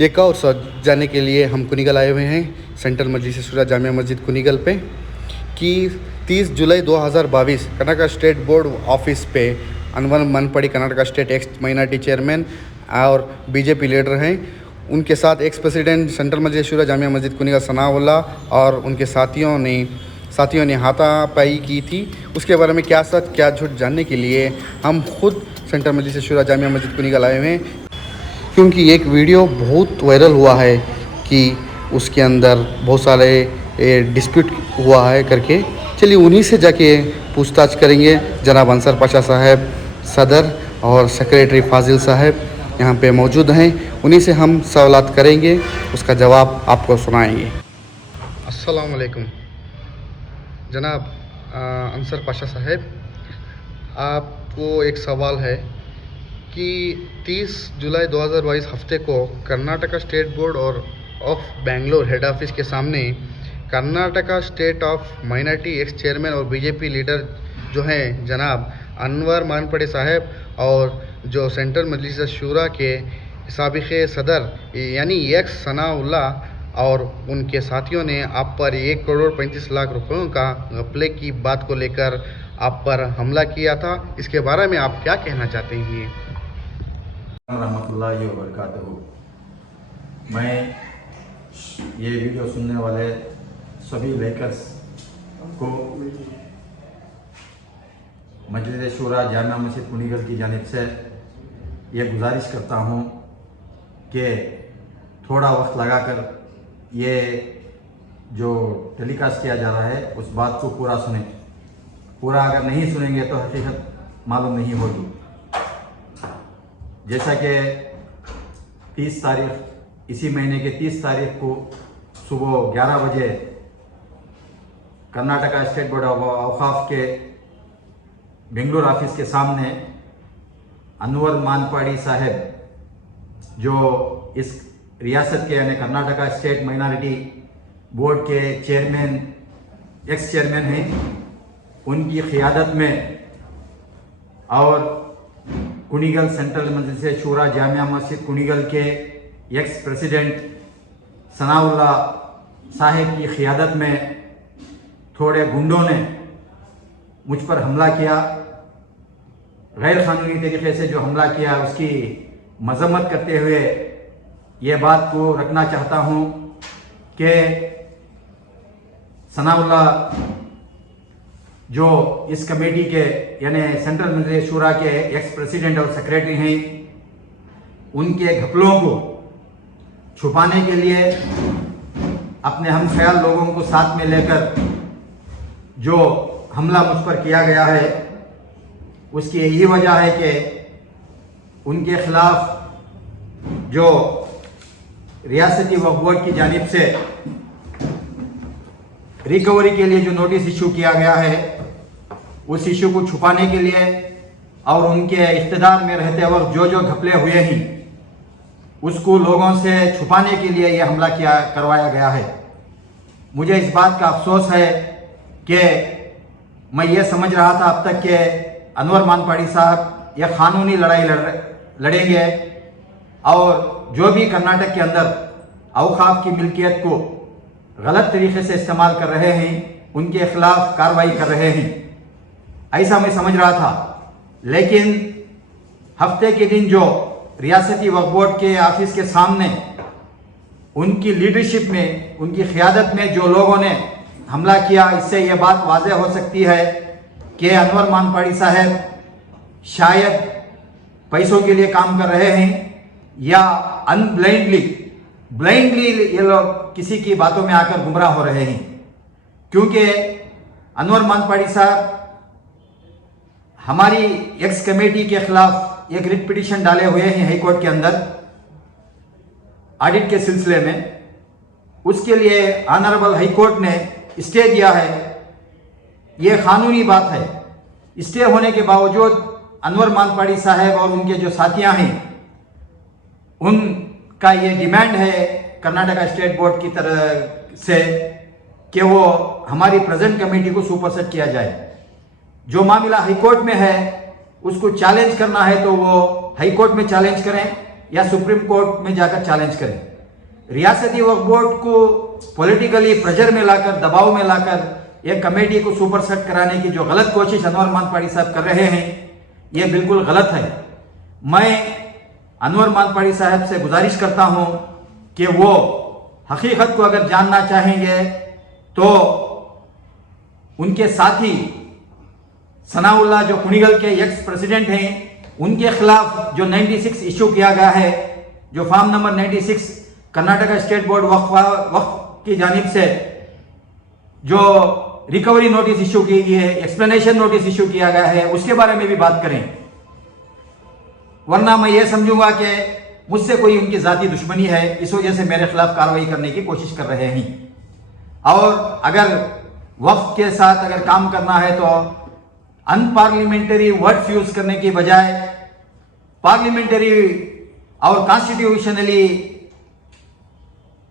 ये कौर जाने के लिए हम कुनिगल आए हुए हैं सेंट्रल मजलिस शुरा जामिया मस्जिद कुनिगल पे कि 30 जुलाई 2022 कर्नाटक स्टेट बोर्ड ऑफिस पे Anwar Manpadi Karnataka state ex minority chairman और बीजेपी लीडर हैं, उनके साथ ex president central Majlis Shura Jamia Masjid Kunigal Sanaullah और उनके साथियों ने हाथापाई की थी। उसके बारे में क्या सच क्या झूठ जानने के लिए हम खुद सेंट्रल मजलिस शुरा जामिया मस्जिद कुनिगल आए हुए हैं, क्योंकि एक वीडियो बहुत वायरल हुआ है कि उसके अंदर बहुत सारे डिस्प्यूट हुआ है करके। चलिए उन्हीं से जाके पूछताछ करेंगे। जनाब अंसर पाशा साहब सदर और सेक्रेटरी फाजिल साहब यहाँ पे मौजूद हैं, उन्हीं से हम सवालात करेंगे, उसका जवाब आपको सुनाएंगे। अस्सलाम वालेकुम जनाब अंसर पाशा साहब, आपको एक सवाल है कि 30 जुलाई 2022 हफ्ते को कर्नाटका स्टेट बोर्ड और ऑफ बेंगलोर हेड ऑफिस के सामने Karnataka state of minority x chairman और बीजेपी लीडर जो हैं जनाब अनवर मानपड़े साहब और जो सेंट्रल मजलिस शुरा के साबिक़ सदर यानी एक्स सनाउल्लाह और उनके साथियों ने आप पर 1 करोड़ 35 लाख रुपयों का घपले की बात को लेकर आप पर हमला किया था। इसके बारे में आप क्या कहना चाहते हैं? रहमतुल्लाहि व बरकातहू। मैं ये वीडियो सुनने वाले सभी लेकर्स को मजलिस शुरा जामिया मस्जिद कुनिगल की जानिब से ये गुजारिश करता हूँ कि थोड़ा वक्त लगाकर ये जो टेलीकास्ट किया जा रहा है उस बात को पूरा सुनें। पूरा अगर नहीं सुनेंगे तो हकीकत मालूम नहीं होगी। जैसा कि 30 तारीख इसी महीने के 30 तारीख को सुबह 11 बजे कर्नाटका स्टेट बोर्ड ऑफ औकाफ के बेंगलोर ऑफिस के सामने अनवर मानपड़ी साहब जो इस रियासत के यानी कर्नाटका स्टेट माइनॉरिटी बोर्ड के चेयरमैन एक्स चेयरमैन हैं, उनकी क़ियादत में और कुनिगल सेंट्रल मजलिस शुरा जामिया मस्जिद कुनिगल के एक्स प्रेसिडेंट सनाउल्लाह साहिब की क़ियादत में थोड़े गुंडों ने मुझ पर हमला किया। गैर कानूनी तरीके से जो हमला किया उसकी मजम्मत करते हुए ये बात को रखना चाहता हूँ कि सनाउल्लाह जो इस कमेटी के यानी सेंट्रल मजलिस शुरा के एक्स प्रेसिडेंट और सेक्रेटरी हैं, उनके घपलों को छुपाने के लिए अपने हम ख्याल लोगों को साथ में लेकर जो हमला मुझ पर किया गया है, उसकी यही वजह है कि उनके खिलाफ जो रियासती वक्फ बोर्ड की जानिब से रिकवरी के लिए जो नोटिस इशू किया गया है, उस इशू को छुपाने के लिए और उनके इख्तिदार में रहते वक्त जो घपले हुए हैं उसको लोगों से छुपाने के लिए यह हमला करवाया गया है। मुझे इस बात का अफसोस है कि मैं ये समझ रहा था अब तक कि अनवर मानपड़ी साहब यह कानूनी लड़ाई लड़ेंगे और जो भी कर्नाटक के अंदर औकाफ की मिल्कियत को गलत तरीके से इस्तेमाल कर रहे हैं उनके खिलाफ कार्रवाई कर रहे हैं, ऐसा मैं समझ रहा था। लेकिन हफ्ते के दिन जो रियासती वक्फ बोर्ड के ऑफिस के सामने उनकी लीडरशिप में, उनकी क़ियादत में जो लोगों ने हमला किया, इससे यह बात वाज़ेह हो सकती है कि अनवर मानपड़ी साहब शायद पैसों के लिए काम कर रहे हैं या ब्लाइंडली ये लोग किसी की बातों में आकर गुमराह हो रहे हैं। क्योंकि अनवर मानपड़ी साहब हमारी एक्स कमेटी के खिलाफ एक रिट पिटीशन डाले हुए हैं हाई कोर्ट के अंदर ऑडिट के सिलसिले में। उसके लिए ऑनरेबल हाई कोर्ट ने स्टे दिया है। यह कानूनी बात है। स्टे होने के बावजूद अनवर मानपड़ी साहब और उनके जो साथियां हैं, उनका ये डिमांड है कर्नाटका स्टेट बोर्ड की तरफ से कि वो हमारी प्रेजेंट कमेटी को सुपरसेट किया जाए। जो मामला हाई कोर्ट में है उसको चैलेंज करना है तो वो हाई कोर्ट में चैलेंज करें, या सुप्रीम कोर्ट में जाकर चैलेंज करें। रियासती वक्फ बोर्ड को पॉलिटिकली प्रेशर में लाकर, दबाव में लाकर एक कमेटी को सुपरसेट कराने की जो गलत कोशिश अनवर मानपाड़ी साहब कर रहे हैं, ये बिल्कुल गलत है। मैं अनवर मानपाड़ी साहब से गुजारिश करता हूं कि वो हकीकत को अगर जानना चाहेंगे तो उनके साथी सनाउल्लाह जो कुनिगल के एक्स प्रेसिडेंट हैं, उनके खिलाफ जो 96 इशू किया गया है, जो form number 96 Karnataka state board Waqf की जानिब से जो रिकवरी नोटिस इशू की गई है, एक्सप्लेनेशन नोटिस इशू किया गया है, उसके बारे में भी बात करें। वरना मैं ये समझूंगा कि मुझसे कोई उनकी जाती दुश्मनी है, इस वजह से मेरे खिलाफ कार्रवाई करने की कोशिश कर रहे हैं। और अगर वक्फ के साथ अगर काम करना है तो अनपार्लियामेंटरी वर्ड्स यूज करने की बजाय पार्लियामेंटरी और कॉन्स्टिट्यूशनली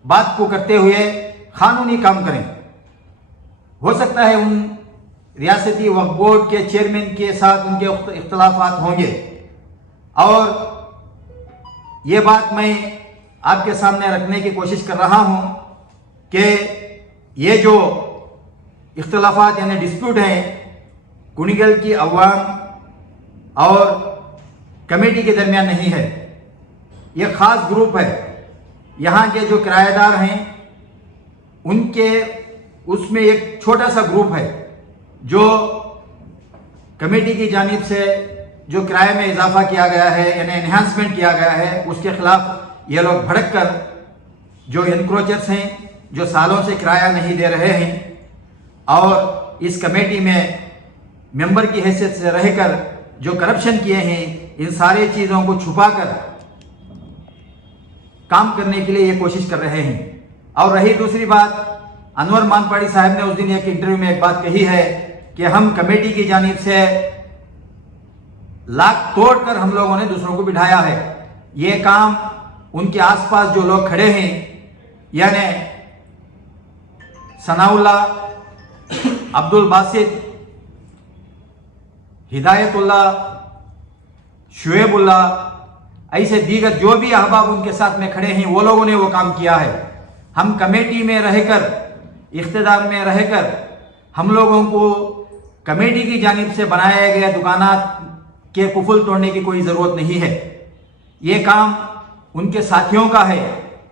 बात को करते हुए कानूनी काम करें। हो सकता है उन रियासती वक्फ बोर्ड के चेयरमैन के साथ उनके इख्तलाफात होंगे, और ये बात मैं आपके सामने रखने की कोशिश कर रहा हूं कि ये जो इख्तलाफात यानी डिस्प्यूट हैं कुनिगल की अवाम और कमेटी के दरमियान नहीं है। ये खास ग्रुप है, यहाँ के जो किराएदार हैं उनके उसमें एक छोटा सा ग्रुप है जो कमेटी की जानिब से जो किराए में इजाफा किया गया है यानी एनहांसमेंट किया गया है, उसके खिलाफ ये लोग भड़क कर जो एनक्रोचर्स हैं, जो सालों से किराया नहीं दे रहे हैं और इस कमेटी में मेंबर की हैसियत से रहकर जो करप्शन किए हैं, इन सारी चीज़ों को छुपाकर काम करने के लिए ये कोशिश कर रहे हैं। और रही दूसरी बात, अनवर मानपाड़ी साहब ने उस दिन एक इंटरव्यू में एक बात कही है कि हम कमेटी की जानिब से लाख तोड़कर हम लोगों ने दूसरों को बिठाया है। ये काम उनके आसपास जो लोग खड़े हैं यानी सनाउल्लाह, अब्दुल बासित, हिदायतुल्लाह, शुएबुल्लाह, ऐसे दीगर जो भी अहबाब उनके साथ में खड़े हैं, वो लोगों ने वो काम किया है। हम कमेटी में रहकर, इख्तिदार में रहकर हम लोगों को कमेटी की जानिब से बनाए गए दुकानात के कुफल तोड़ने की कोई ज़रूरत नहीं है। ये काम उनके साथियों का है,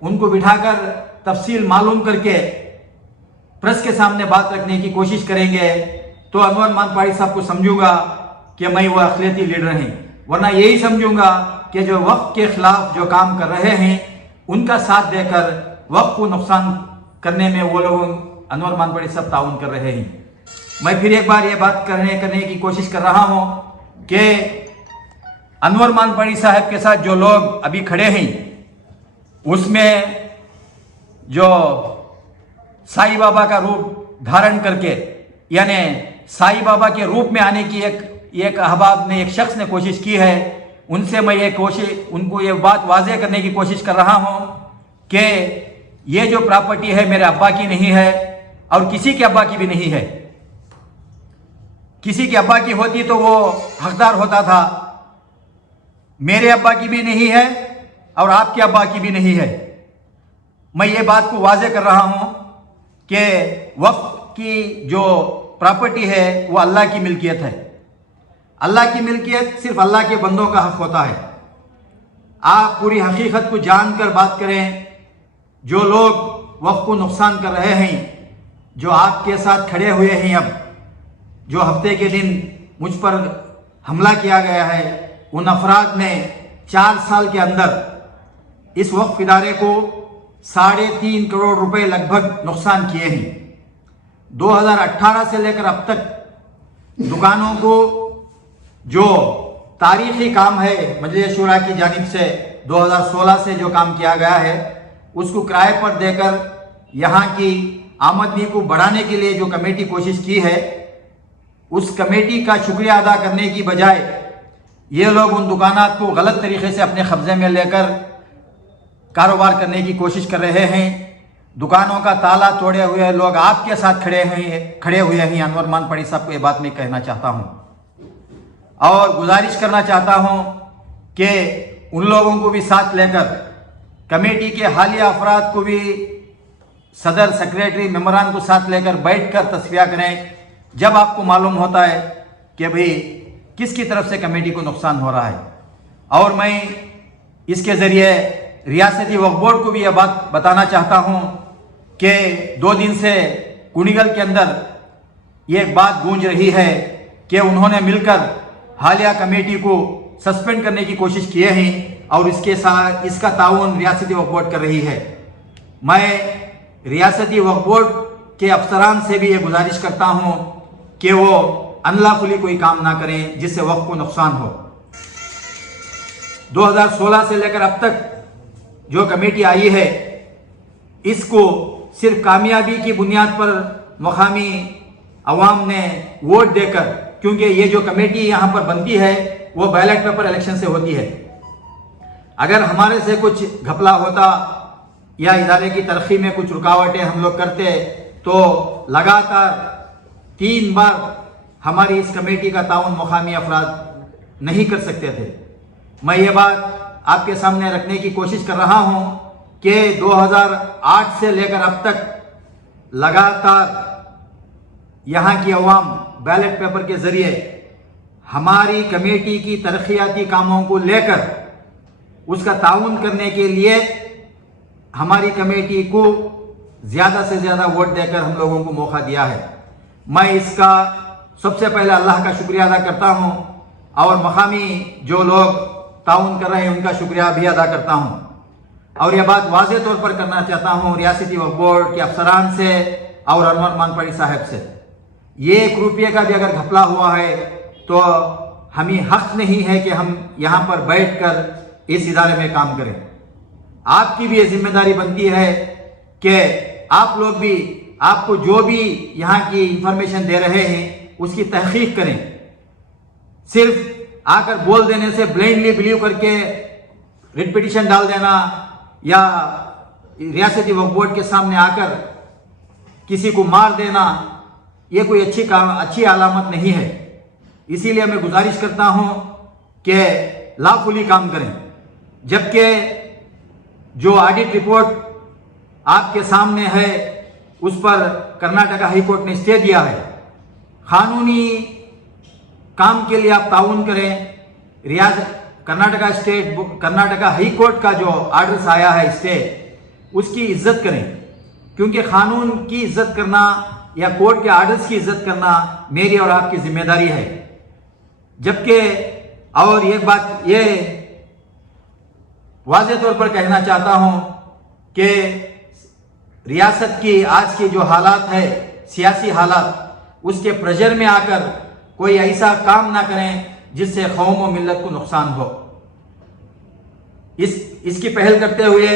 उनको बिठाकर तफसील मालूम करके प्रेस के सामने बात रखने की कोशिश करेंगे तो अनवर मानपाड़ी साहब को समझूंगा कि मैं वो अखिलती लीडर हैं, वरना यही समझूंगा कि जो वक्फ के खिलाफ जो काम कर रहे हैं उनका साथ देकर वक्फ को नुकसान करने में वो लोग अनवर मानपाड़ी साहब ताउन कर रहे हैं। मैं फिर एक बार ये बात करने की कोशिश कर रहा हूं कि अनवर मानपाड़ी साहब के साथ जो लोग अभी खड़े हैं उसमें जो साईं बाबा का रूप धारण करके यानी साईं बाबा के रूप में आने की एक अहबाब ने, एक शख्स ने कोशिश की है, उनसे मैं उनको ये बात वाज़ेह करने की कोशिश कर रहा हूं कि ये जो प्रॉपर्टी है मेरे अब्बा की नहीं है और किसी के अब्बा की भी नहीं है। किसी के अब्बा की होती तो वो हकदार होता था, मेरे अब्बा की भी नहीं है और आपके अब्बा की भी नहीं है। मैं ये बात को वाज़ेह कर रहा हूं कि वक्फ की जो प्रॉपर्टी है वो अल्लाह की मिल्कियत है। अल्लाह की मिल्कियत सिर्फ अल्लाह के बंदों का हक होता है। आप पूरी हकीकत को जानकर बात करें। जो लोग वक्फ को नुकसान कर रहे हैं, जो आपके साथ खड़े हुए हैं, अब जो हफ्ते के दिन मुझ पर हमला किया गया है, उन अफराद ने 4 साल के अंदर इस वक्फ इदारे को 3.5 करोड़ रुपए लगभग नुकसान किए हैं। 2018 से लेकर अब तक दुकानों को जो तारीखी काम है मजलिस शूरा की जानिब से 2016 से जो काम किया गया है उसको किराए पर देकर यहाँ की आमदनी को बढ़ाने के लिए जो कमेटी कोशिश की है, उस कमेटी का शुक्रिया अदा करने की बजाय ये लोग उन दुकानात को गलत तरीके से अपने कब्जे में लेकर कारोबार करने की कोशिश कर रहे हैं। दुकानों का ताला तोड़े हुए लोग आपके साथ खड़े हुए हैं। अनवर मानपाड़ी साहब को ये बात मैं कहना चाहता हूँ और गुजारिश करना चाहता हूँ कि उन लोगों को भी साथ लेकर कमेटी के हालिया अफराद को भी सदर सेक्रेटरी मेंबरान को साथ लेकर बैठकर तस्वीर करें जब आपको मालूम होता है कि भाई किसकी तरफ से कमेटी को नुकसान हो रहा है। और मैं इसके ज़रिए रियासती वक्फ बोर्ड को भी यह बात बताना चाहता हूँ कि 2 दिन से कुनिगल के अंदर ये एक बात गूंज रही है कि उन्होंने मिलकर हालिया कमेटी को सस्पेंड करने की कोशिश किए हैं और इसके साथ इसका ताउन रियासती वक्फ बोर्ड कर रही है। मैं रियासती वक्फ बोर्ड के अफसरान से भी ये गुजारिश करता हूँ कि वो अनलाफुली कोई काम ना करें जिससे वक्फ को नुकसान हो। 2016 से लेकर अब तक जो कमेटी आई है इसको सिर्फ कामयाबी की बुनियाद पर मकामी अवाम ने वोट देकर, क्योंकि ये जो कमेटी यहाँ पर बनती है वो बैलेट पेपर इलेक्शन से होती है। अगर हमारे से कुछ घपला होता या इदारे की तरक्की में कुछ रुकावटें हम लोग करते तो लगातार 3 बार हमारी इस कमेटी का ताउन मुकामी अफराद नहीं कर सकते थे। मैं ये बात आपके सामने रखने की कोशिश कर रहा हूँ कि 2008 से लेकर अब तक लगातार यहाँ की अवाम बैलेट पेपर के ज़रिए हमारी कमेटी की तरक्याती कामों को लेकर उसका ताउन करने के लिए हमारी कमेटी को ज़्यादा से ज़्यादा वोट देकर हम लोगों को मौका दिया है। मैं इसका सबसे पहले अल्लाह का शुक्रिया अदा करता हूँ और मकामी जो लोग ताउन कर रहे हैं उनका शुक्रिया भी अदा करता हूँ। और यह बात वाज़े तौर पर करना चाहता हूँ रियासती वक्फ बोर्ड के अफसरान से और अनवर मानपड़ी साहब से, ये 1 रुपये का भी अगर घपला हुआ है तो हमें हक नहीं है कि हम यहाँ पर बैठकर इस इदारे में काम करें। आपकी भी ये जिम्मेदारी बनती है कि आप लोग भी, आपको जो भी यहाँ की इंफॉर्मेशन दे रहे हैं उसकी तहकीक करें। सिर्फ आकर बोल देने से ब्लाइंडली बिलीव करके रिट पिटीशन डाल देना या रियासती वक्फ बोर्ड के सामने आकर किसी को मार देना, ये कोई अच्छी अलामत नहीं है। इसीलिए मैं गुजारिश करता हूँ कि लाफुली काम करें। जबकि जो ऑडिट रिपोर्ट आपके सामने है उस पर कर्नाटका हाई कोर्ट ने स्टे दिया है। कानूनी काम के लिए आप ताउन करें। कर्नाटका हाई कोर्ट का जो आर्डर्स आया है स्टे, उसकी इज्जत करें, क्योंकि कानून की इज्जत करना या कोर्ट के आर्डर्स की इज्जत करना मेरी और आपकी जिम्मेदारी है। जबकि और एक बात ये वाज़े तौर पर कहना चाहता हूं कि रियासत की आज की जो हालात है, सियासी हालात, उसके प्रेशर में आकर कोई ऐसा काम ना करें जिससे कौम और मिल्लत को नुकसान हो। इसकी पहल करते हुए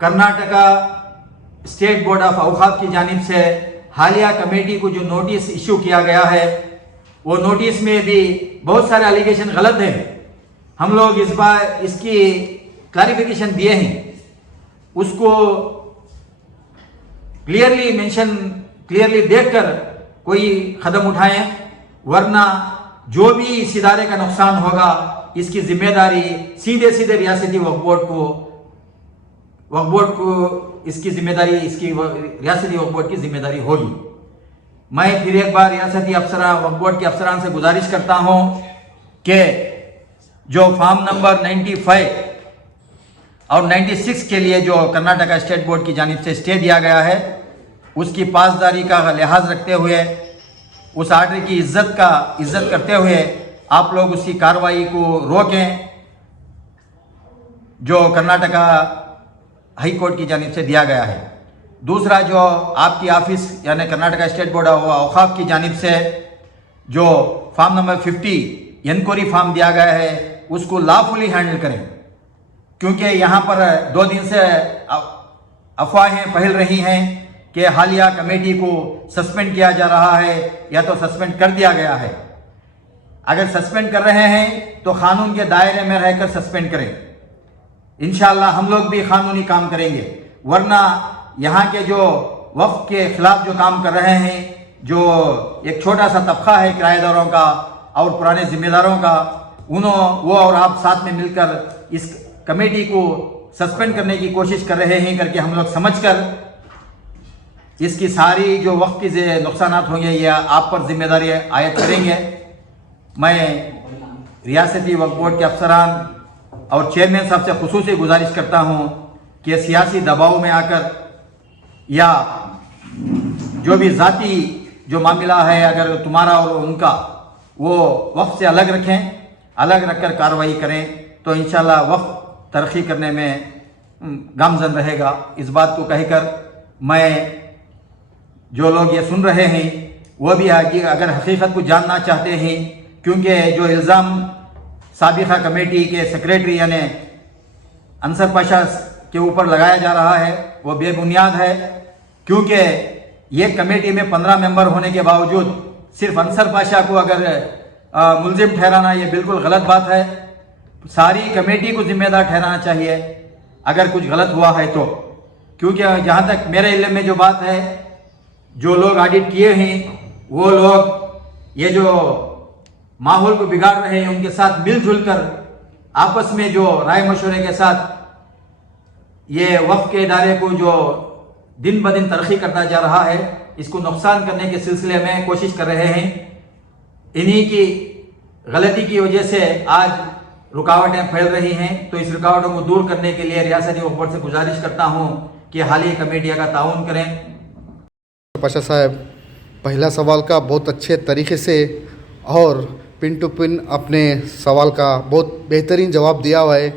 कर्नाटका स्टेट बोर्ड ऑफ औकाफ की जानिब से हालिया कमेटी को जो नोटिस इशू किया गया है, वो नोटिस में भी बहुत सारे एलिगेशन गलत हैं। हम लोग इस बार इसकी क्लैरिफिकेशन दिए हैं, उसको क्लियरली देखकर कोई कदम उठाएं, वरना जो भी इस इदारे का नुकसान होगा इसकी जिम्मेदारी सीधे रियासती वक्फ बोर्ड को इसकी जिम्मेदारी रियासती वक्फ बोर्ड की जिम्मेदारी होगी। मैं फिर एक बार रियासती वक्फ बोर्ड के अफसरान से गुजारिश करता हूं कि जो फॉर्म नंबर 95 और 96 के लिए जो कर्नाटका स्टेट बोर्ड की जानिब से स्टे दिया गया है, उसकी पासदारी का लिहाज रखते हुए, उस आर्डर की इज्जत करते हुए आप लोग उसकी कार्रवाई को रोकें जो कर्नाटका हाई कोर्ट की जानिब से दिया गया है। दूसरा, जो आपकी ऑफिस यानी कर्नाटका स्टेट बोर्ड ऑफ औकाफ की जानिब से जो फॉर्म नंबर 50 इंक्वायरी फॉर्म दिया गया है, उसको लॉफुली हैंडल करें, क्योंकि यहाँ पर 2 दिन से अफवाहें फैल रही हैं कि हालिया कमेटी को सस्पेंड किया जा रहा है या तो सस्पेंड कर दिया गया है। अगर सस्पेंड कर रहे हैं तो कानून के दायरे में रहकर सस्पेंड करें। इंशाअल्लाह हम लोग भी कानूनी काम करेंगे, वरना यहाँ के जो वक्फ के खिलाफ जो काम कर रहे हैं, जो एक छोटा सा तबका है किराएदारों का और पुराने जिम्मेदारों का, वो और आप साथ में मिलकर इस कमेटी को सस्पेंड करने की कोशिश कर रहे हैं करके हम लोग समझकर इसकी सारी जो वक्त की नुकसानात होंगे या आप पर जिम्मेदारी आयद करेंगे। मैं रियासती वक्फ बोर्ड के अफसरान और चेयरमैन साहब से खुसूसी गुजारिश करता हूँ कि सियासी दबाव में आकर या जो भी ज़ाती जो मामला है अगर तुम्हारा और उनका वो वक्फ से अलग रखें, अलग रखकर कार्रवाई करें तो इंशाल्लाह वक्फ तरक्की करने में गामजन रहेगा। इस बात को कहकर मैं जो लोग ये सुन रहे हैं वो भी आगे अगर हकीकत को जानना चाहते हैं, क्योंकि जो इल्ज़ाम साबिका कमेटी के सेक्रेटरी यानी अंसर पाशा के ऊपर लगाया जा रहा है वो बेबुनियाद है, क्योंकि ये कमेटी में 15 मेंबर होने के बावजूद सिर्फ अंसर पाशा को अगर मुलजिम ठहराना ये बिल्कुल गलत बात है। सारी कमेटी को जिम्मेदार ठहराना चाहिए अगर कुछ गलत हुआ है तो, क्योंकि जहाँ तक मेरे इल्म में जो बात है, जो लोग ऑडिट किए हैं वो लोग ये जो माहौल को बिगाड़ रहे हैं उनके साथ मिलजुल कर आपस में जो राय मशवरे के साथ ये वक्फ के इदारे को जो दिन ब दिन तरक्की करता जा रहा है इसको नुकसान करने के सिलसिले में कोशिश कर रहे हैं। इन्हीं की गलती की वजह से आज रुकावटें फैल रही हैं, तो इस रुकावटों को दूर करने के लिए रियासती वक्फ बोर्ड से गुजारिश करता हूं कि हालिया कमेटियां का ताउन करें। पाशा साहब, पहला सवाल का बहुत अच्छे तरीके से और पिन टू पिन अपने सवाल का बहुत बेहतरीन जवाब दिया हुआ है।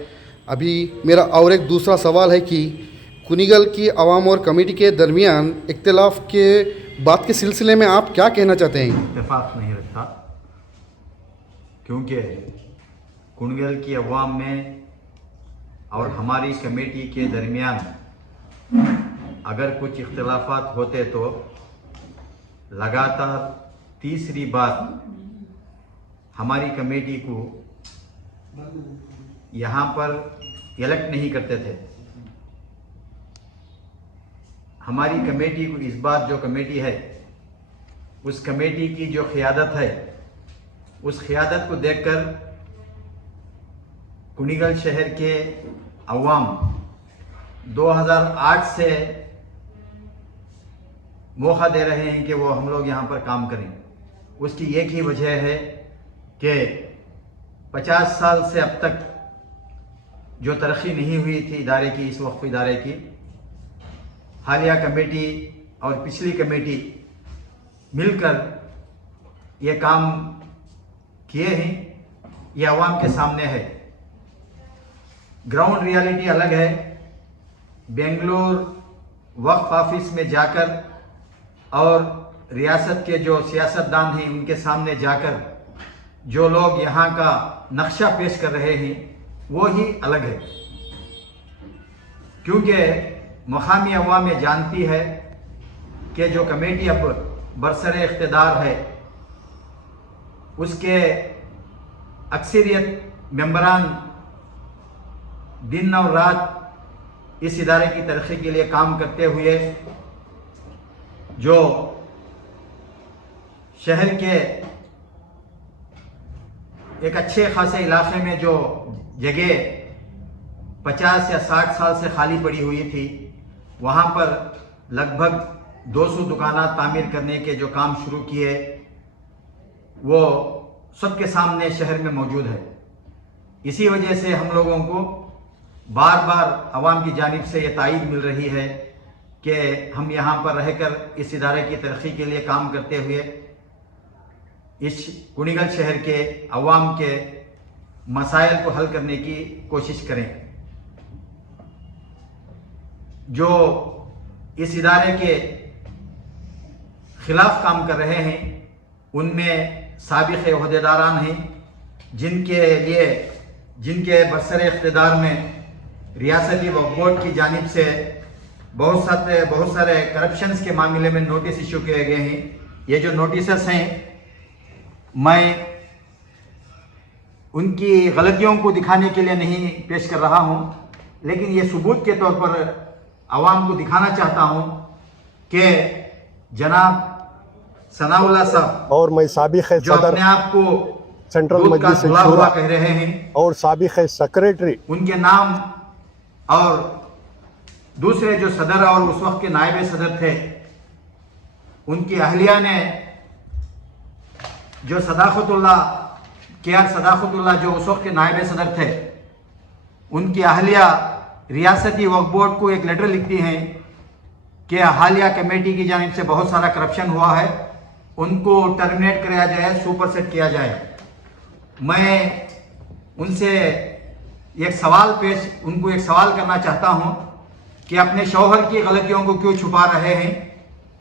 अभी मेरा और एक दूसरा सवाल है कि कुनिगल की आवाम और कमेटी के दरमियान इख्तिलाफ के बात के सिलसिले में आप क्या कहना चाहते हैं? इत्तेफाक नहीं रखता, क्योंकि कुनिगल की अवाम में और हमारी कमेटी के दरमियान अगर कुछ इख्तिलाफात होते तो लगातार तीसरी बार हमारी कमेटी को यहाँ पर इलेक्ट नहीं करते थे। हमारी कमेटी को इस बार जो कमेटी है उस कमेटी की जो क़ियादत है उस क़ियादत को देखकर कुनिगल शहर के अवाम 2008 से मौका दे रहे हैं कि वो हम लोग यहाँ पर काम करें। उसकी एक ही वजह है कि 50 साल से अब तक जो तरक्की नहीं हुई थी इदारे की, इस वक्फ इदारे की, हालिया कमेटी और पिछली कमेटी मिलकर ये काम किए हैं। ये अवाम के सामने है। ग्राउंड रियलिटी अलग है। बेंगलोर वक्फ ऑफिस में जाकर और रियासत के जो सियासतदान हैं उनके सामने जाकर जो लोग यहाँ का नक्शा पेश कर रहे हैं वो ही अलग है, क्योंकि मकामी अवाम ये जानती है कि जो कमेटी अब बरसरे इख्तिदार है उसके अक्सरियत मेंबरान दिन और रात इस इदारे की तरक्की के लिए काम करते हुए जो शहर के एक अच्छे खासे इलाके में जो जगह 50 या 60 साल से खाली पड़ी हुई थी वहाँ पर लगभग 200 दुकानात तामीर करने के जो काम शुरू किए वो सबके सामने शहर में मौजूद है। इसी वजह से हम लोगों को बार बार अवाम की जानिब से ये तायीद मिल रही है कि हम यहाँ पर रहकर इस इदारे की तरक्की के लिए काम करते हुए इस कुनिगल शहर के अवाम के मसाइल को हल करने की कोशिश करें। जो इस इदारे के खिलाफ काम कर रहे हैं उनमें साबिक़ ओहदेदारान हैं जिनके बरसरे इख्तिदार में रियासती वक्फ बोर्ड की जानिब से बहुत सारे करप्शंस के मामले में नोटिस इशू किए गए हैं। ये जो नोटिसेस हैं मैं उनकी गलतियों को दिखाने के लिए नहीं पेश कर रहा हूं, लेकिन ये सबूत के तौर पर आवाम को दिखाना चाहता हूं कि जनाब सनाउल्लाह साहब और मैं साबिक़ जो सदर अपने आप को सेंट्रल ग्रुप का मजलिस धुला हुआ शूरा कह रहे हैं। और साबिक़ सेक्रेटरी उनके नाम और दूसरे जो सदर और उस वक्त के नायब सदर थे, उनकी अहलिया ने जो सदाकतुल्लाह जो उस वक्त के नायब सदर थे, उनकी अहलिया रियासती वक्फ बोर्ड को एक लेटर लिखती हैं कि हालिया कमेटी की जानिब से बहुत सारा करप्शन हुआ है, उनको टर्मिनेट कराया जाए, सुपरसेट किया जाए। मैं उनसे एक सवाल करना चाहता हूं कि अपने शौहर की गलतियों को क्यों छुपा रहे हैं।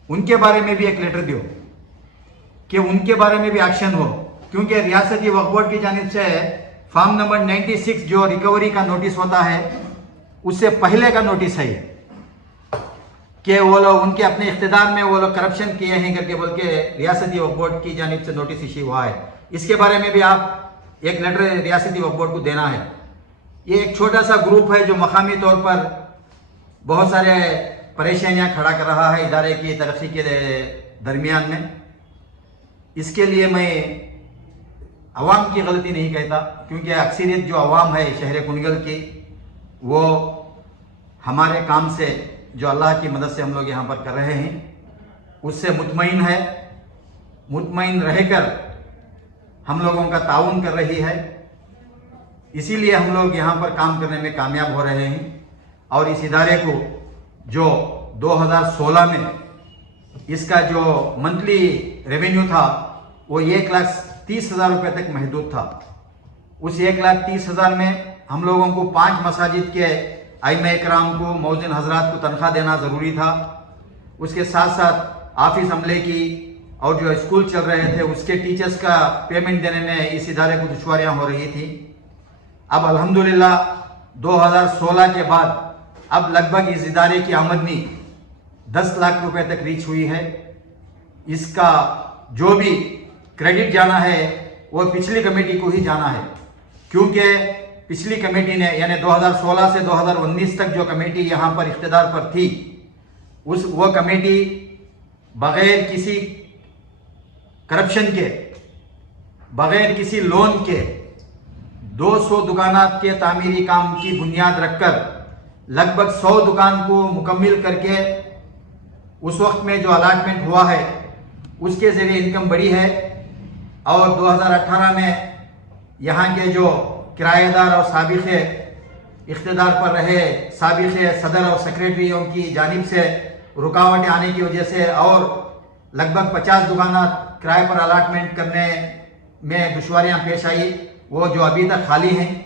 उनके बारे में भी एक लेटर दो कि उनके बारे में भी एक्शन हो, क्योंकि रियासती वक्फ बोर्ड की जानिब से फॉर्म नंबर 96 जो रिकवरी का नोटिस होता है, उससे पहले का नोटिस है ये कि वो लोग उनके अपने इख्तिदार में वो लोग करप्शन किए हैं करके बोल के रियासती वक्फ बोर्ड की जानिब से नोटिस इश्यू हुआ है। इसके बारे में भी आप एक लेटर रियासती वक्फ बोर्ड को देना है। ये एक छोटा सा ग्रुप है जो मकामी तौर पर बहुत सारे परेशानियां खड़ा कर रहा है इदारे की तरक्की के दरमियान में। इसके लिए मैं अवाम की गलती नहीं कहता, क्योंकि अक्सरियत जो अवाम है शहर कुनिगल की, वो हमारे काम से जो अल्लाह की मदद से हम लोग यहाँ पर कर रहे हैं उससे मुतमईन है, मुतमईन रहकर हम लोगों का ताउन कर रही है। इसीलिए हम लोग यहाँ पर काम करने में कामयाब हो रहे हैं। और इस इदारे को जो 2016 में इसका जो मंथली रेवेन्यू था वो 1,30,000 रुपये तक महदूद था। उस 1,30,000 में हम लोगों को 5 मसाजिद के आइमा इकराम को, मौज़िन हजरात को तनख्वाह देना ज़रूरी था। उसके साथ साथ ऑफिस अमले की और जो स्कूल चल रहे थे उसके टीचर्स का पेमेंट देने में इस इदारे को दुश्वारियाँ हो रही थी। अब अल्हम्दुलिल्लाह 2016 के बाद अब लगभग इस इदारे की आमदनी 10 लाख रुपए तक रीच हुई है। इसका जो भी क्रेडिट जाना है वो पिछली कमेटी को ही जाना है, क्योंकि पिछली कमेटी ने यानी 2016 से 2019 तक जो कमेटी यहाँ पर इख्तिदार पर थी, वो कमेटी बगैर किसी करप्शन के, बगैर किसी लोन के 200 दुकानात के तामीरी काम की बुनियाद रखकर लगभग 100 दुकान को मुकम्मिल करके उस वक्त में जो अलाटमेंट हुआ है उसके ज़रिए इनकम बढ़ी है। और 2018 में यहाँ के जो किराएदार और साबिक़ इख्तिदार पर रहे साबिक़ सदर और सेक्रेटरियों की जानिब से रुकावटें आने की वजह से और लगभग 50 दुकाना किराए पर अलाटमेंट करने में दुश्वारियाँ पेश आई, वो जो अभी तक खाली हैं।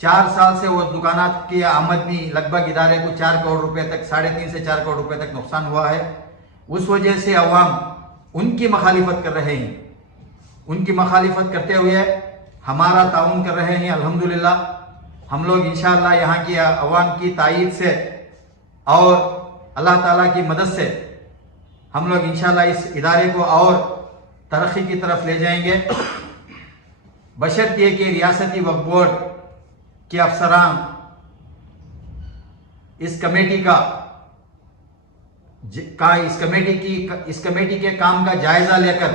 4 साल से वो दुकानात की आमदनी लगभग इदारे को 4 करोड़ रुपए तक, 3.5 से 4 करोड़ रुपए तक नुकसान हुआ है। उस वजह से अवाम उनकी मखालिफत कर रहे हैं। उनकी मखालिफत करते हुए हमारा ताउन कर रहे हैं। अल्हम्दुलिल्लाह हम लोग इंशाअल्लाह यहाँ की अवाम की तायीद से और अल्लाह ताला की मदद से हम लोग इंशाअल्लाह इस इदारे को और तरक्की की तरफ ले जाएंगे, बशर्ते कि रियासती वक्फ बोर्ड के अफसरान इस कमेटी के काम का जायजा लेकर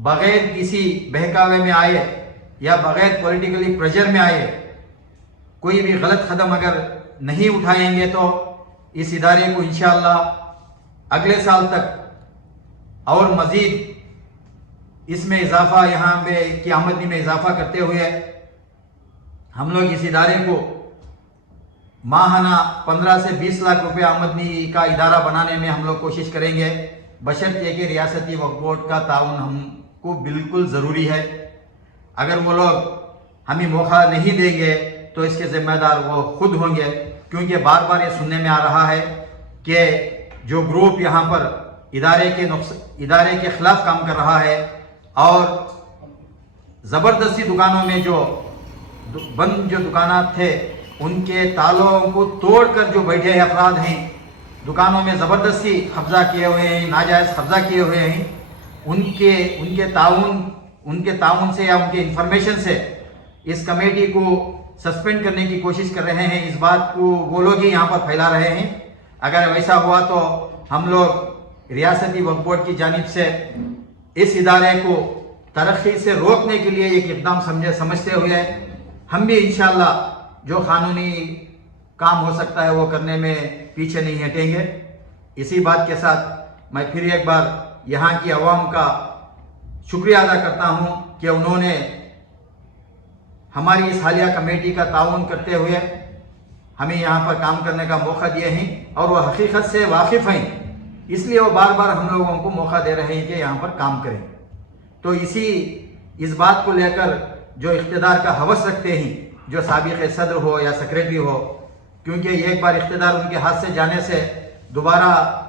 बगैर किसी बहकावे में आए या बगैर पॉलिटिकली प्रेशर में आए कोई भी गलत कदम अगर नहीं उठाएंगे तो इस इदारे को इंशाअल्लाह अगले साल तक और मज़ीद इसमें इजाफा, यहाँ पे की आमदनी में इजाफा करते हुए हम लोग इस इदारे को माहाना 15 से 20 लाख रुपए आमदनी का इदारा बनाने में हम लोग कोशिश करेंगे, बशर्ते कि रियासती वक्फ बोर्ड का ताउन हमको बिल्कुल ज़रूरी है। अगर वो लोग हमें मौका नहीं देंगे तो इसके ज़िम्मेदार वो खुद होंगे, क्योंकि बार बार ये सुनने में आ रहा है कि जो ग्रुप यहाँ पर इदारे के खिलाफ काम कर रहा है और ज़बरदस्ती दुकानों में जो बंद जो दुकानात थे उनके तालों को तोड़कर जो बैठे अफराद हैं, दुकानों में ज़बरदस्ती कब्जा किए हुए हैं, नाजायज़ कब्जा किए हुए हैं, उनके ताउन से या उनके इंफॉर्मेशन से इस कमेटी को सस्पेंड करने की कोशिश कर रहे हैं। इस बात को वो लोग ही यहाँ पर फैला रहे हैं। अगर वैसा हुआ तो हम लोग रियासती वक्फ बोर्ड की जानिब से इस इदारे को तरक्की से रोकने के लिए एक इकदाम समझते हुए हम भी इंशाअल्लाह जो कानूनी काम हो सकता है वो करने में पीछे नहीं हटेंगे। इसी बात के साथ मैं फिर एक बार यहाँ की आवाम का शुक्रिया अदा करता हूँ कि उन्होंने हमारी इस हालिया कमेटी का ताउन करते हुए हमें यहाँ पर काम करने का मौका दिए हैं और वो हकीकत से वाकिफ़ हैं, इसलिए वो बार बार हम लोगों को मौका दे रहे हैं कि यहाँ पर काम करें। तो इस बात को लेकर जो इख्तिदार का हवस रखते हैं, जो साबिक़ सदर हो या सेक्रेटरी हो, क्योंकि एक बार इख्तिदार उनके हाथ से जाने से दोबारा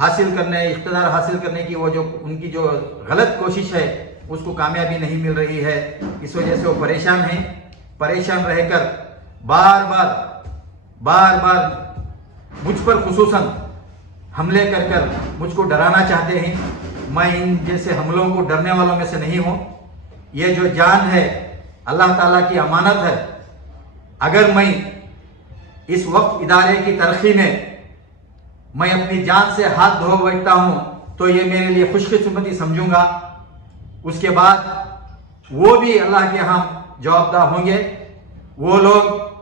इख्तिदार हासिल करने की वो जो उनकी जो गलत कोशिश है उसको कामयाबी नहीं मिल रही है। इस वजह से वो परेशान हैं। परेशान रहकर बार बार मुझ पर खुसूसन हमले कर मुझको डराना चाहते हैं। मैं इन जैसे हमलों को डरने वालों में से नहीं हूँ। ये जो जान है अल्लाह ताला की अमानत है। अगर मैं इस वक्त इदारे की तरक्की में मैं अपनी जान से हाथ धो बैठता हूँ तो ये मेरे लिए खुशकिस्मती समझूंगा। उसके बाद वो भी अल्लाह के यहाँ जवाबदार होंगे। वो लोग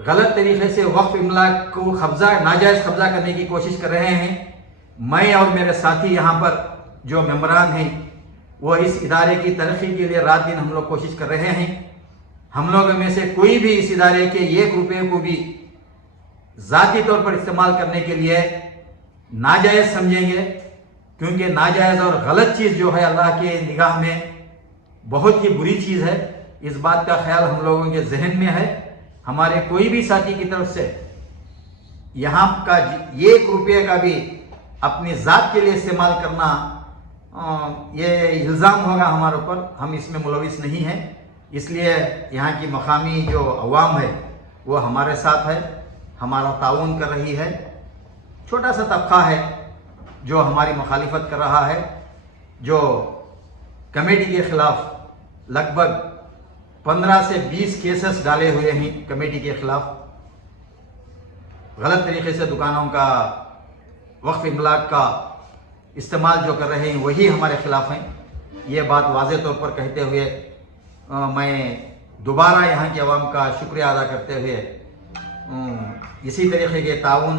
गलत तरीके से वक्फ इमलाक को नाजायज़ कब्जा करने की कोशिश कर रहे हैं। मैं और मेरे साथी यहाँ पर जो मेंबरान हैं वो इस इदारे की तरक्की के लिए रात दिन हम लोग कोशिश कर रहे हैं। हम लोगों में से कोई भी इस इदारे के 1 रुपये को भी ज़ाती तौर पर इस्तेमाल करने के लिए नाजायज़ समझेंगे, क्योंकि नाजायज़ और गलत चीज़ जो है अल्लाह के निगाह में बहुत ही बुरी चीज़ है। इस बात का ख्याल हम लोगों के जहन में है। हमारे कोई भी साथी की तरफ से यहाँ का 1 रुपये का भी अपनी ज़ात के लिए इस्तेमाल करना ये इल्ज़ाम होगा हमारे ऊपर। हम इसमें मुलविस नहीं हैं। इसलिए यहाँ की मकामी जो अवाम है वो हमारे साथ है, हमारा ताउन कर रही है। छोटा सा तबका है जो हमारी मुखालिफत कर रहा है, जो कमेटी के ख़िलाफ़ लगभग 15 से 20 केसेस डाले हुए हैं। कमेटी के ख़िलाफ़ गलत तरीके से दुकानों का वक्फ इमलाक का इस्तेमाल जो कर रहे हैं वही हमारे ख़िलाफ़ हैं। ये बात वाज़े तौर पर कहते हुए मैं दोबारा यहाँ की आवाम का शुक्रिया अदा करते हुए इसी तरीके के ताउन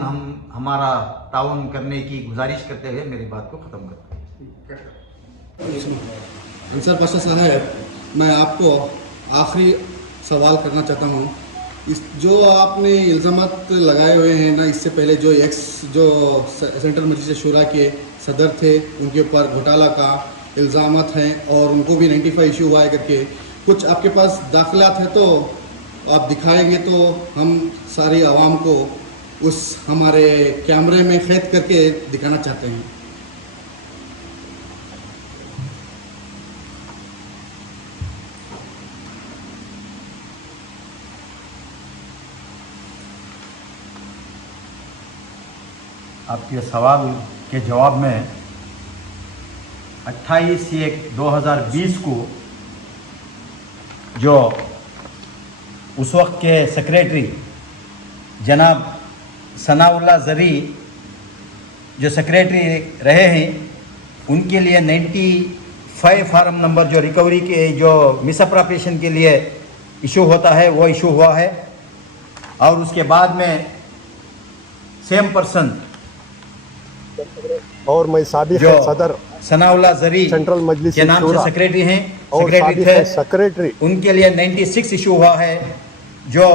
हमारा ताउन करने की गुजारिश करते हुए मेरी बात को ख़त्म करता हूँ। अंसर पाशा साहब, मैं आपको आखिरी सवाल करना चाहता हूँ। इस जो आपने इल्ज़ामात लगाए हुए हैं ना, इससे पहले जो सेंट्रल मजलिस शुरा के सदर थे उनके ऊपर घोटाला का इल्ज़ामात हैं और उनको भी 95 इशू हुआ है करके कुछ आपके पास दाखिलात है तो आप दिखाएंगे तो हम सारी आवाम को उस हमारे कैमरे में कैद करके दिखाना चाहते हैं। आपके सवाल के जवाब में 28/1/2020 को जो उस वक्त के सेक्रेटरी जनाब सनाउल्लाह ज़री जो सेक्रेटरी रहे हैं उनके लिए 95 फार्म नंबर जो रिकवरी के जो मिसअप्रोप्रिएशन के लिए इशू होता है वो इशू हुआ है। और उसके बाद में सेम पर्सन और मैं साबिक़ सदर सनाउल्लाह ज़री सेंट्रल मजलिस के नाम से सेक्रेटरी हैं, और सेक्रेटरी थे, सेक्रेटरी उनके लिए 96 इशू हुआ है जो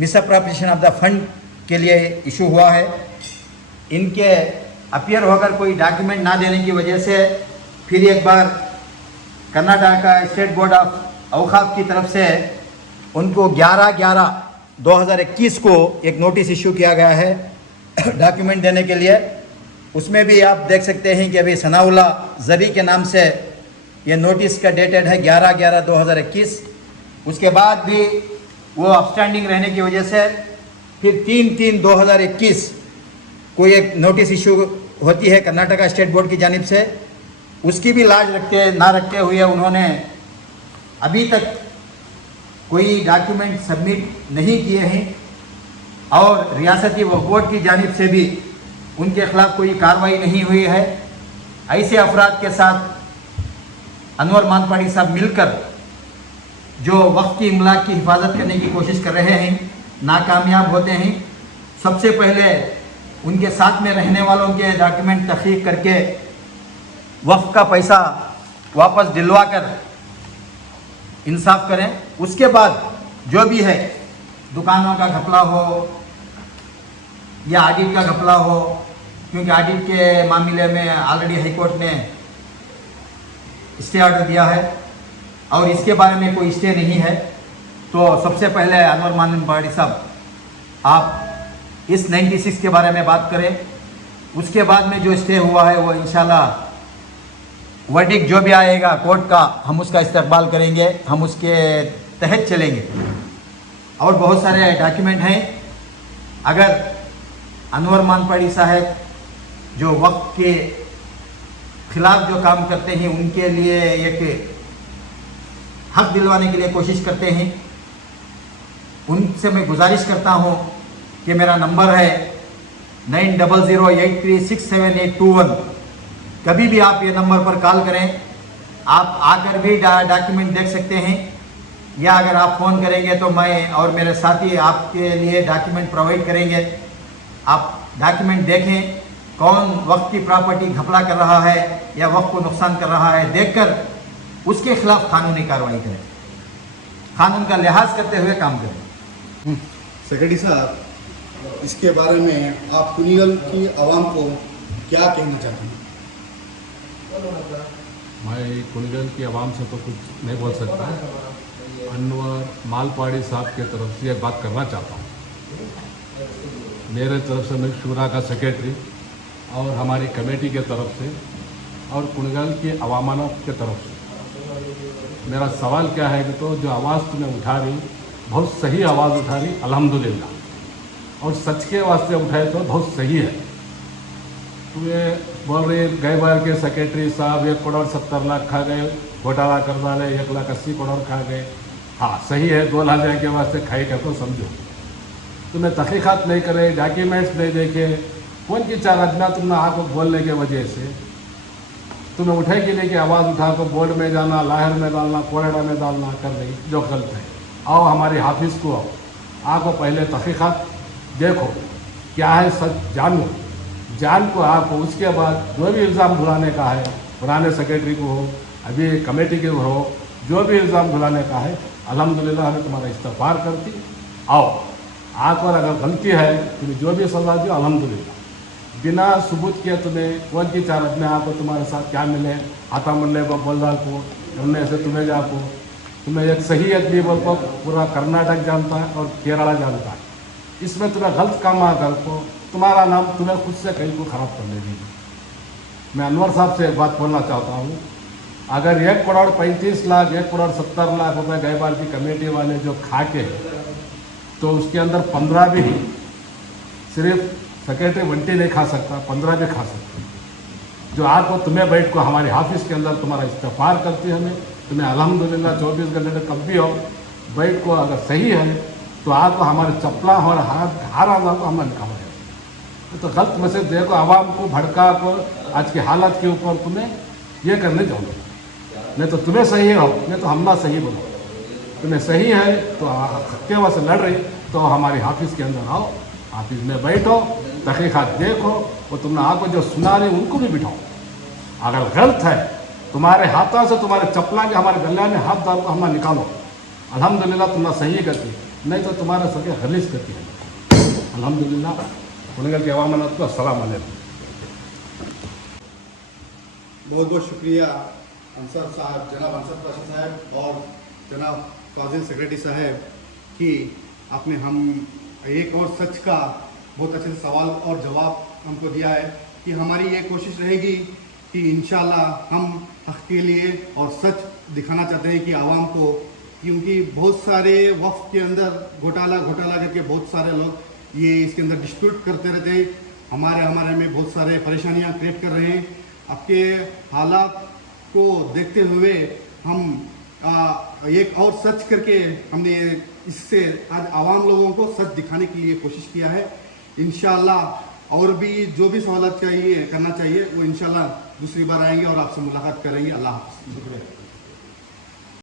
मिसअप्रोप्रिएशन ऑफ द फंड के लिए इशू हुआ है। इनके अपीयर होकर कोई डॉक्यूमेंट ना देने की वजह से फिर एक बार कर्नाटका स्टेट बोर्ड ऑफ औकाफ की तरफ से उनको 11/11/2021 को एक नोटिस इशू किया गया है डॉक्यूमेंट देने के लिए। उसमें भी आप देख सकते हैं कि अभी सनाउल्लाह ज़री के नाम से ये नोटिस का डेटेड है 11/11/2021। उसके बाद भी वो अपस्टैंडिंग रहने की वजह से फिर 3/3/2021 को एक नोटिस इशू होती है कर्नाटका स्टेट बोर्ड की जानिब से। उसकी भी लाज ना रखते हुए उन्होंने अभी तक कोई डॉक्यूमेंट सबमिट नहीं किए हैं और रियासती वक्फ बोर्ड की जानिब से भी उनके खिलाफ कोई कार्रवाई नहीं हुई है। ऐसे अफराद के साथ अनवर मानपाड़ी साहब मिलकर जो वक्त की इमलाक की हिफाजत करने की कोशिश कर रहे हैं, नाकामयाब होते हैं। सबसे पहले उनके साथ में रहने वालों के डॉक्यूमेंट तहकीक करके वक्फ का पैसा वापस दिलवा कर इंसाफ करें। उसके बाद जो भी है, दुकानों का घपला हो या ऑडिट का घपला हो, क्योंकि ऑडिट के मामले में ऑलरेडी हाईकोर्ट ने स्टे ऑर्डर दिया है और इसके बारे में कोई स्टे नहीं है, तो सबसे पहले अनवर मानपाड़ी साहब आप इस 96 के बारे में बात करें। उसके बाद में जो स्टे हुआ है वो इंशाल्लाह वर्डिक्ट जो भी आएगा कोर्ट का, हम उसका इस्तकबाल करेंगे, हम उसके तहत चलेंगे। और बहुत सारे डॉक्यूमेंट हैं। अगर अनवर मानपाड़ी साहब जो वक्त के खिलाफ जो काम करते हैं उनके लिए एक हक दिलवाने के लिए कोशिश करते हैं, उनसे मैं गुजारिश करता हूं कि मेरा नंबर है 9008367821। कभी भी आप ये नंबर पर कॉल करें, आप आकर भी डॉक्यूमेंट देख सकते हैं, या अगर आप फ़ोन करेंगे तो मैं और मेरे साथी आपके लिए डॉक्यूमेंट प्रोवाइड करेंगे। आप डॉक्यूमेंट देखें, कौन वक्त की प्रॉपर्टी घपला कर रहा है या वक्त को नुकसान कर रहा है, देखकर उसके खिलाफ कानूनी कार्रवाई करें, कानून का लिहाज करते हुए काम करें। सेक्रेटरी साहब, इसके बारे में आप कुनिगल की आवाम को क्या कहना चाहते हैं? मैं कुनिगल की आवाम से तो कुछ नहीं बोल सकता। अनवर मालपाड़ी साहब के तरफ से एक बात करना चाहता हूँ। मेरे तरफ से मैं शुरा का सेक्रेटरी और हमारी कमेटी के तरफ से और कुनिगल की अवामानों के तरफ से मेरा सवाल क्या है कि तो जो आवाज़ तुमने उठा रही, बहुत सही आवाज़ उठा रही, अल्हम्दुलिल्लाह, और सच के वास्ते उठाए तो बहुत सही है। तुम्हें बोल रहे गए बार के सेक्रेटरी साहब 1 करोड़ 70 लाख खा गए, घोटाला कर डाले, 1,80,00,000 करोड़ खा गए। हाँ सही है, 2 लाख के वास्ते खाई कर तो समझो। तुम्हें तहकीकात नहीं करे, डॉक्यूमेंट्स नहीं देखे, कौन की 4 आदमी तुमने आको बोलने के वजह से तुम्हें उठे कि नहीं कि आवाज़ उठा को बोर्ड में जाना, लाहर में डालना, कोरेडा में डालना कर रही, जो गलत है। आओ हमारे हाफिज़ को आको पहले तहकीकात देखो, क्या है सच जानो, जान को आपको उसके बाद जो भी इल्ज़ाम भुलाने का है, पुराने सेक्रेटरी को हो, अभी कमेटी के हो, जो भी इल्ज़ाम भुलाने का है, अल्हम्दुलिल्लाह हमें तुम्हारा इस्तग़फ़ार करती। आओ आकर अगर गलती है तुम्हें जो भी सजा दो, अल्हम्दुलिल्लाह बिना सबूत किए तुम्हें कौन की 4 आदमी आपको तुम्हारे साथ क्या मिले, आता मिलने को बोलदार को हमने से तुम्हें जाको, तुम्हें एक सही आदमी बोल को पूरा कर्नाटक जानता है और केरला जानता है। इसमें तुम्हें गलत काम आकर को तुम्हारा नाम तुम्हें खुद से कहीं को ख़राब कर लेगी। मैं अनवर साहब से एक बात बोलना चाहता हूँ, अगर 1 करोड़ 35 लाख 1 करोड़ 70 लाख रुपए गए बार की कमेटी वाले जो खा के, तो उसके अंदर 15 भी सिर्फ सेक्रेटरी बंटी नहीं खा सकता, 15 भी खा सकते। जो आपको तुम्हें बैठ को हमारे ऑफिस के अंदर तुम्हारा इस्तग़फ़ार करती है, हमें तुम्हें अल्हम्दुलिल्लाह 24 घंटे कब भी हो बैठ को अगर सही है तो आपको हमारे चप्पला और हार आज़ाद को हमने निकाला है। तो गलत मैसेज देखो, आवाम को भड़का को आज की हालत के ऊपर तुम्हें ये करने जाओगे। नहीं तो तुम्हें सही हो, नहीं तो हम ना सही बोलो। तुम्हें सही है तो हत्या से लड़ रही तो हमारे ऑफिस के अंदर आओ, ऑफिस में बैठो, तहकीकात देखो, और तुमने आपको जो सुना रहे उनको भी बिठाओ। अगर गलत है तुम्हारे हाथों से, तुम्हारे चप्पला के हमारे गले में हाथ डाल को हमने निकालो, अल्हम्दुलिल्लाह तुम्हारा सही करती, नहीं तो तुम्हारे सके गलीस करती है। अल्हम्दुलिल्लाह कुनिगल के अवाम को अस्सलाम वालेकुम। बहुत बहुत शुक्रिया अंसर साहब, जनाब अंसर पाशा साहब और जनाब फाजिल सेक्रेटरी साहब कि आपने हम एक और सच का बहुत अच्छे से सवाल और जवाब हमको दिया है कि हमारी ये कोशिश रहेगी कि इंशाल्लाह हम हक़ के लिए और सच दिखाना चाहते हैं कि आवाम को, क्योंकि बहुत सारे वक्फ के अंदर घोटाला करके बहुत सारे लोग ये इसके अंदर डिस्प्यूट करते रहते हैं, हमारे में बहुत सारे परेशानियां क्रिएट कर रहे हैं। आपके हालात को देखते हुए हम एक और सच करके हमने इससे आज आवाम लोगों को सच दिखाने के लिए कोशिश किया है। इंशाल्लाह और भी जो भी सवाल चाहिए करना चाहिए वो इंशाल्लाह दूसरी बार आएंगे और आपसे मुलाकात करेंगे। अल्लाह हाफ़िज़।